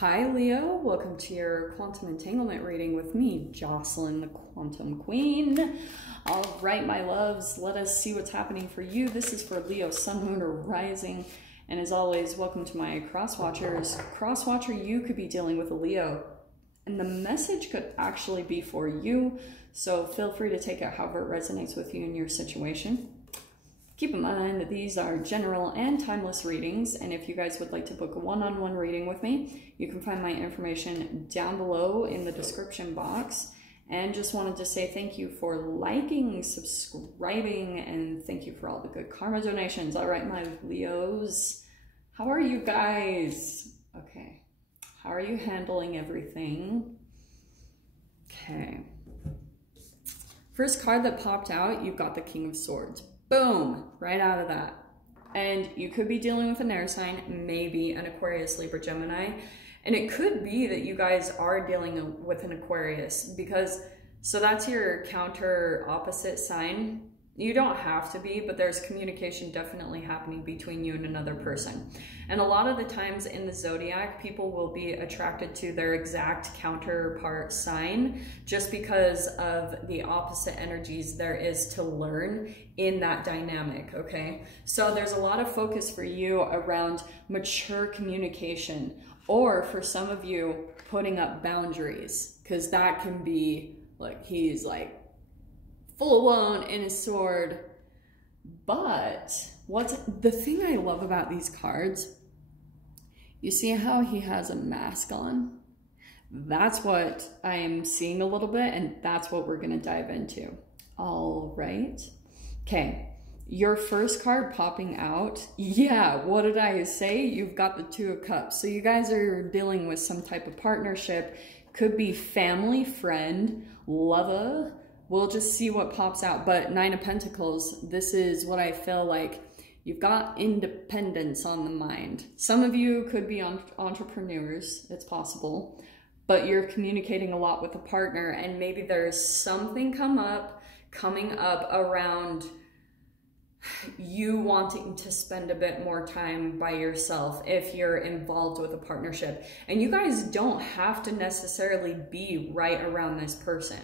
Hi Leo, welcome to your quantum entanglement reading with me, Jocelyn, the Quantum Queen. All right, my loves, let us see what's happening for you. This is for Leo, Sun, Moon, or Rising. And as always, welcome to my cross watchers. Cross watcher, you could be dealing with a Leo, and the message could actually be for you. So feel free to take it however it resonates with you in your situation. Keep in mind that these are general and timeless readings, and if you guys would like to book a one-on-one reading with me, you can find my information down below in the description box. And just wanted to say thank you for liking, subscribing, and thank you for all the good karma donations. All right, my Leos, how are you guys? Okay, how are you handling everything? Okay. First card that popped out, you've got the King of Swords. Boom, right out of that. And you could be dealing with an air sign, maybe an Aquarius, Libra, Gemini. And it could be that you guys are dealing with an Aquarius because, so that's your counter opposite sign. You don't have to be, but there's communication definitely happening between you and another person. And a lot of the times in the zodiac, people will be attracted to their exact counterpart sign just because of the opposite energies there is to learn in that dynamic, okay? So there's a lot of focus for you around mature communication, or for some of you, putting up boundaries, because that can be like, he's like, full blown in his sword. But what's the thing I love about these cards, you see how he has a mask on? That's what I am seeing a little bit, and that's what we're going to dive into. All right. Okay. Your first card popping out. Yeah, what did I say? You've got the Two of Cups. So you guys are dealing with some type of partnership. Could be family, friend, lover. We'll just see what pops out. But Nine of Pentacles, this is what I feel like. You've got independence on the mind. Some of you could be entrepreneurs, it's possible, but you're communicating a lot with a partner, and maybe there's something coming up around you wanting to spend a bit more time by yourself if you're involved with a partnership. And you guys don't have to necessarily be right around this person.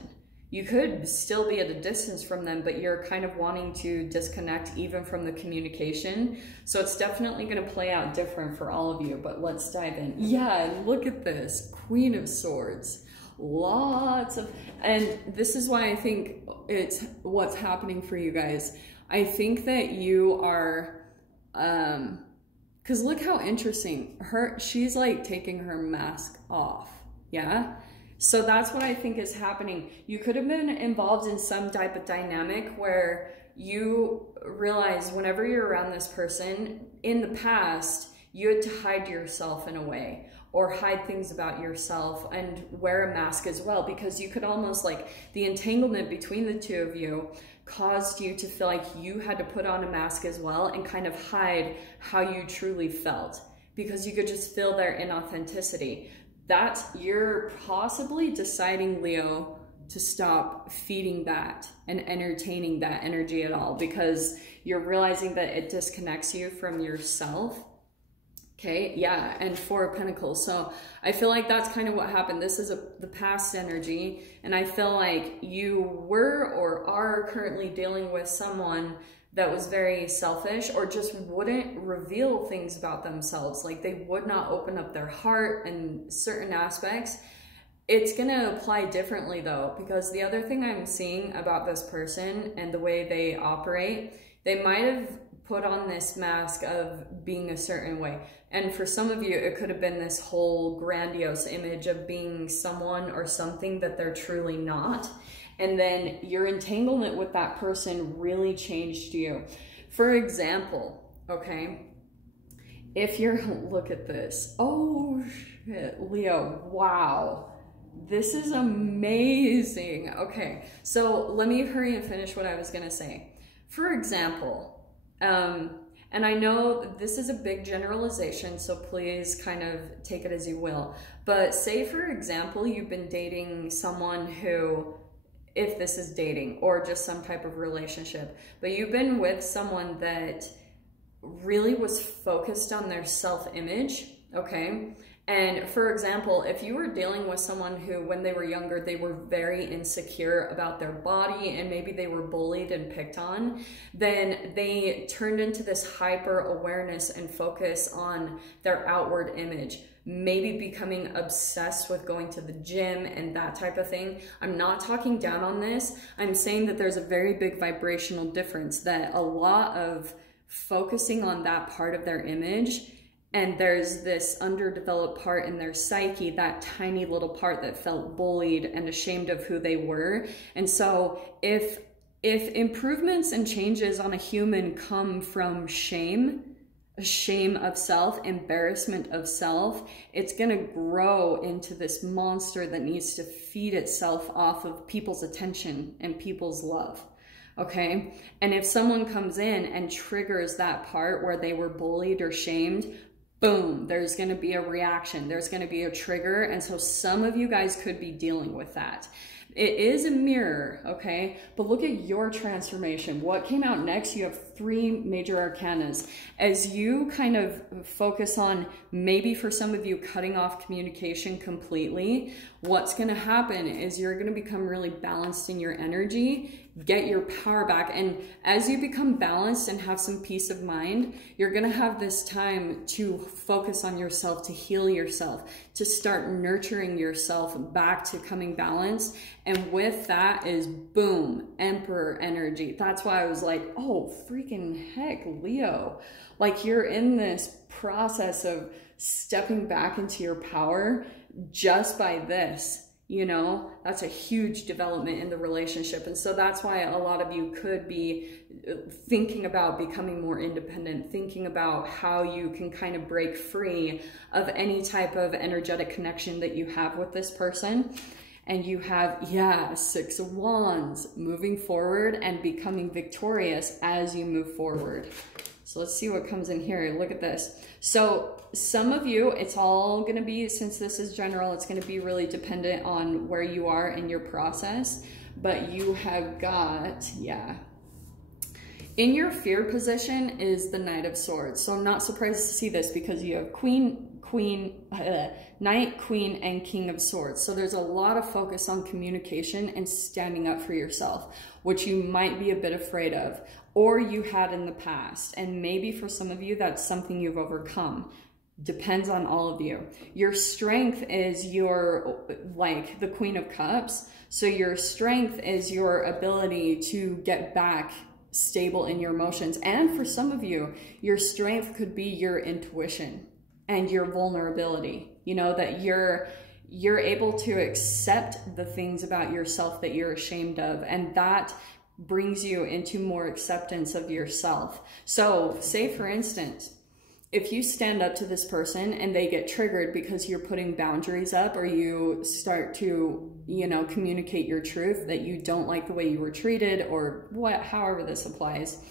You could still be at a distance from them, but you're kind of wanting to disconnect even from the communication. So it's definitely going to play out different for all of you, but let's dive in. Yeah, look at this. Queen of Swords. Lots of, and this is why I think it's what's happening for you guys. I think that you are, because look how interesting. She's like taking her mask off. Yeah. So that's what I think is happening. You could have been involved in some type of dynamic where you realize whenever you're around this person, in the past, you had to hide yourself in a way, or hide things about yourself and wear a mask as well, because you could almost, like, the entanglement between the two of you caused you to feel like you had to put on a mask as well and kind of hide how you truly felt, because you could just feel their inauthenticity. That you're possibly deciding, Leo, to stop feeding that and entertaining that energy at all, because you're realizing that it disconnects you from yourself. Okay, yeah, and Four of Pentacles. So I feel like that's kind of what happened. This is the past energy, and I feel like you were or are currently dealing with someone that was very selfish, or just wouldn't reveal things about themselves. Like they would not open up their heart in certain aspects. It's gonna apply differently though, because the other thing I'm seeing about this person and the way they operate, they might have put on this mask of being a certain way. And for some of you, it could have been this whole grandiose image of being someone or something that they're truly not. And then your entanglement with that person really changed you. For example, okay, if you're, look at this. Oh shit, Leo, wow. This is amazing. Okay, so let me hurry and finish what I was gonna say. For example, and I know this is a big generalization, so please kind of take it as you will. But say, for example, you've been dating someone who, if this is dating or just some type of relationship, but you've been with someone that really was focused on their self-image, okay? And for example, if you were dealing with someone who, when they were younger, they were very insecure about their body and maybe they were bullied and picked on, then they turned into this hyper awareness and focus on their outward image, maybe becoming obsessed with going to the gym and that type of thing. I'm not talking down on this. I'm saying that there's a very big vibrational difference, that a lot of focusing on that part of their image, and there's this underdeveloped part in their psyche, that tiny little part that felt bullied and ashamed of who they were. And so if improvements and changes on a human come from shame, shame of self, embarrassment of self, it's gonna grow into this monster that needs to feed itself off of people's attention and people's love. Okay? And if someone comes in and triggers that part where they were bullied or shamed, boom, there's going to be a reaction. There's going to be a trigger. And so some of you guys could be dealing with that. It is a mirror, okay? But look at your transformation. What came out next? You have 3 major arcanas. As you kind of focus on, maybe for some of you, cutting off communication completely, what's going to happen is you're going to become really balanced in your energy, get your power back. And as you become balanced and have some peace of mind, you're going to have this time to focus on yourself, to heal yourself, to start nurturing yourself back to coming balanced. And with that is, boom, Emperor energy. That's why I was like, oh, freaking heck, Leo. Like, you're in this process of stepping back into your power just by this. You know, that's a huge development in the relationship. And so that's why a lot of you could be thinking about becoming more independent, thinking about how you can kind of break free of any type of energetic connection that you have with this person. And you have, yeah, 6 of Wands, moving forward and becoming victorious as you move forward. So let's see what comes in here. Look at this. So some of you, it's all going to be, since this is general, it's going to be really dependent on where you are in your process. But you have got, yeah. In your fear position is the Knight of Swords. So I'm not surprised to see this because you have Knight, Queen, and King of Swords. So there's a lot of focus on communication and standing up for yourself, which you might be a bit afraid of, or you had in the past. And maybe for some of you, that's something you've overcome. Depends on all of you. Your strength is your, like the Queen of Cups. So your strength is your ability to get back stable in your emotions. And for some of you, your strength could be your intuition and your vulnerability. You know, that you're able to accept the things about yourself that you're ashamed of, and that brings you into more acceptance of yourself. So say for instance, if you stand up to this person and they get triggered because you're putting boundaries up, or you start to, you know, communicate your truth that you don't like the way you were treated, or what, however this applies,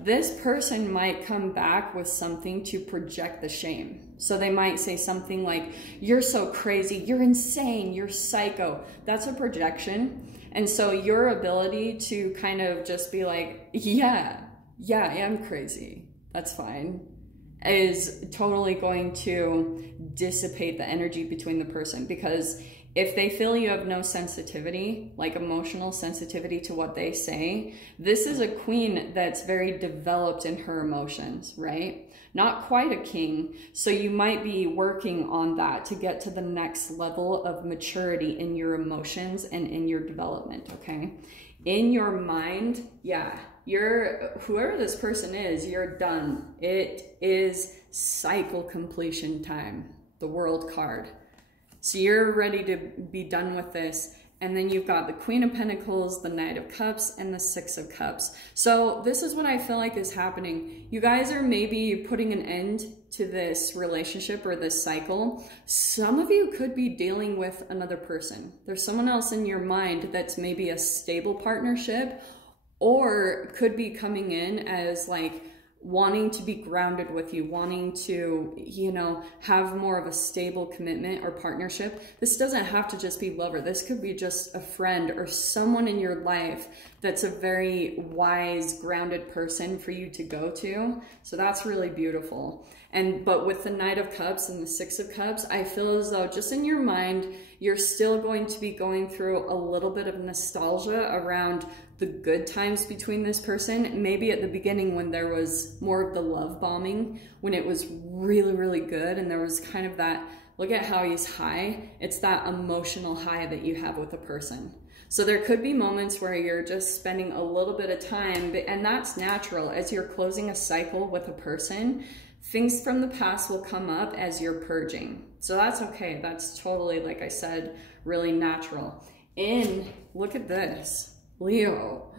this person might come back with something to project the shame. So they might say something like, you're so crazy, you're insane, you're psycho. That's a projection. And so your ability to kind of just be like, yeah, I am crazy, that's fine, is totally going to dissipate the energy between the person. Because if they feel you have no sensitivity, like emotional sensitivity to what they say, this is a queen that's very developed in her emotions, right? Not quite a king. So you might be working on that to get to the next level of maturity in your emotions and in your development, okay? In your mind, yeah, whoever this person is, you're done. It is cycle completion time, the World card. So you're ready to be done with this. And then you've got the Queen of Pentacles, the Knight of Cups, and the Six of Cups. So this is what I feel like is happening. You guys are maybe putting an end to this relationship or this cycle. Some of you could be dealing with another person. There's someone else in your mind that's maybe a stable partnership, or could be coming in as like wanting to be grounded with you, wanting to, you know, have more of a stable commitment or partnership. This doesn't have to just be lover. This could be just a friend or someone in your life that's a very wise, grounded person for you to go to. So that's really beautiful. But with the Knight of Cups and the Six of Cups, I feel as though just in your mind, you're still going to be going through a little bit of nostalgia around the good times between this person. Maybe at the beginning when there was more of the love bombing, when it was really, really good and there was kind of that, look at how he's high. It's that emotional high that you have with a person. So there could be moments where you're just spending a little bit of time, and that's natural. As you're closing a cycle with a person, things from the past will come up as you're purging. So that's okay. That's totally, like I said, really natural. Look at this, Leo.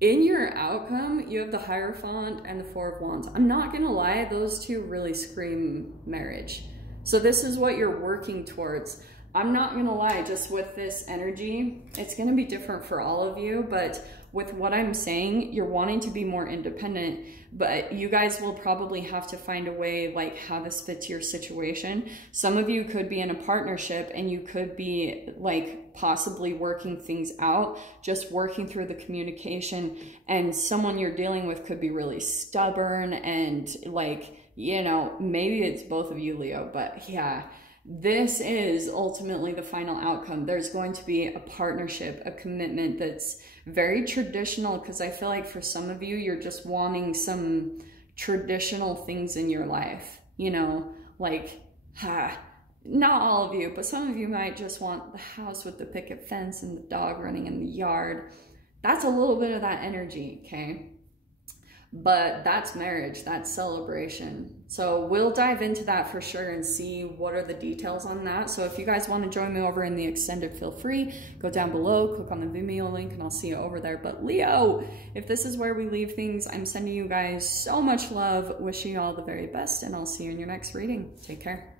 In your outcome, you have the Hierophant and the Four of Wands. I'm not gonna lie, those two really scream marriage. So this is what you're working towards. I'm not gonna lie, just with this energy, it's gonna be different for all of you, but with what I'm saying, you're wanting to be more independent, but you guys will probably have to find a way like how this fits your situation. Some of you could be in a partnership and you could be like possibly working things out, just working through the communication, and someone you're dealing with could be really stubborn and like, you know, maybe it's both of you, Leo, but yeah. This is ultimately the final outcome. There's going to be a partnership, a commitment that's very traditional, because I feel like for some of you, you're just wanting some traditional things in your life, you know, like, not all of you, but some of you might just want the house with the picket fence and the dog running in the yard. That's a little bit of that energy, okay? But that's marriage, that's celebration. So we'll dive into that for sure and see what are the details on that. So if you guys want to join me over in the extended, feel free, go down below, click on the Vimeo link, and I'll see you over there. But Leo, if this is where we leave things, I'm sending you guys so much love, wishing you all the very best, and I'll see you in your next reading. Take care.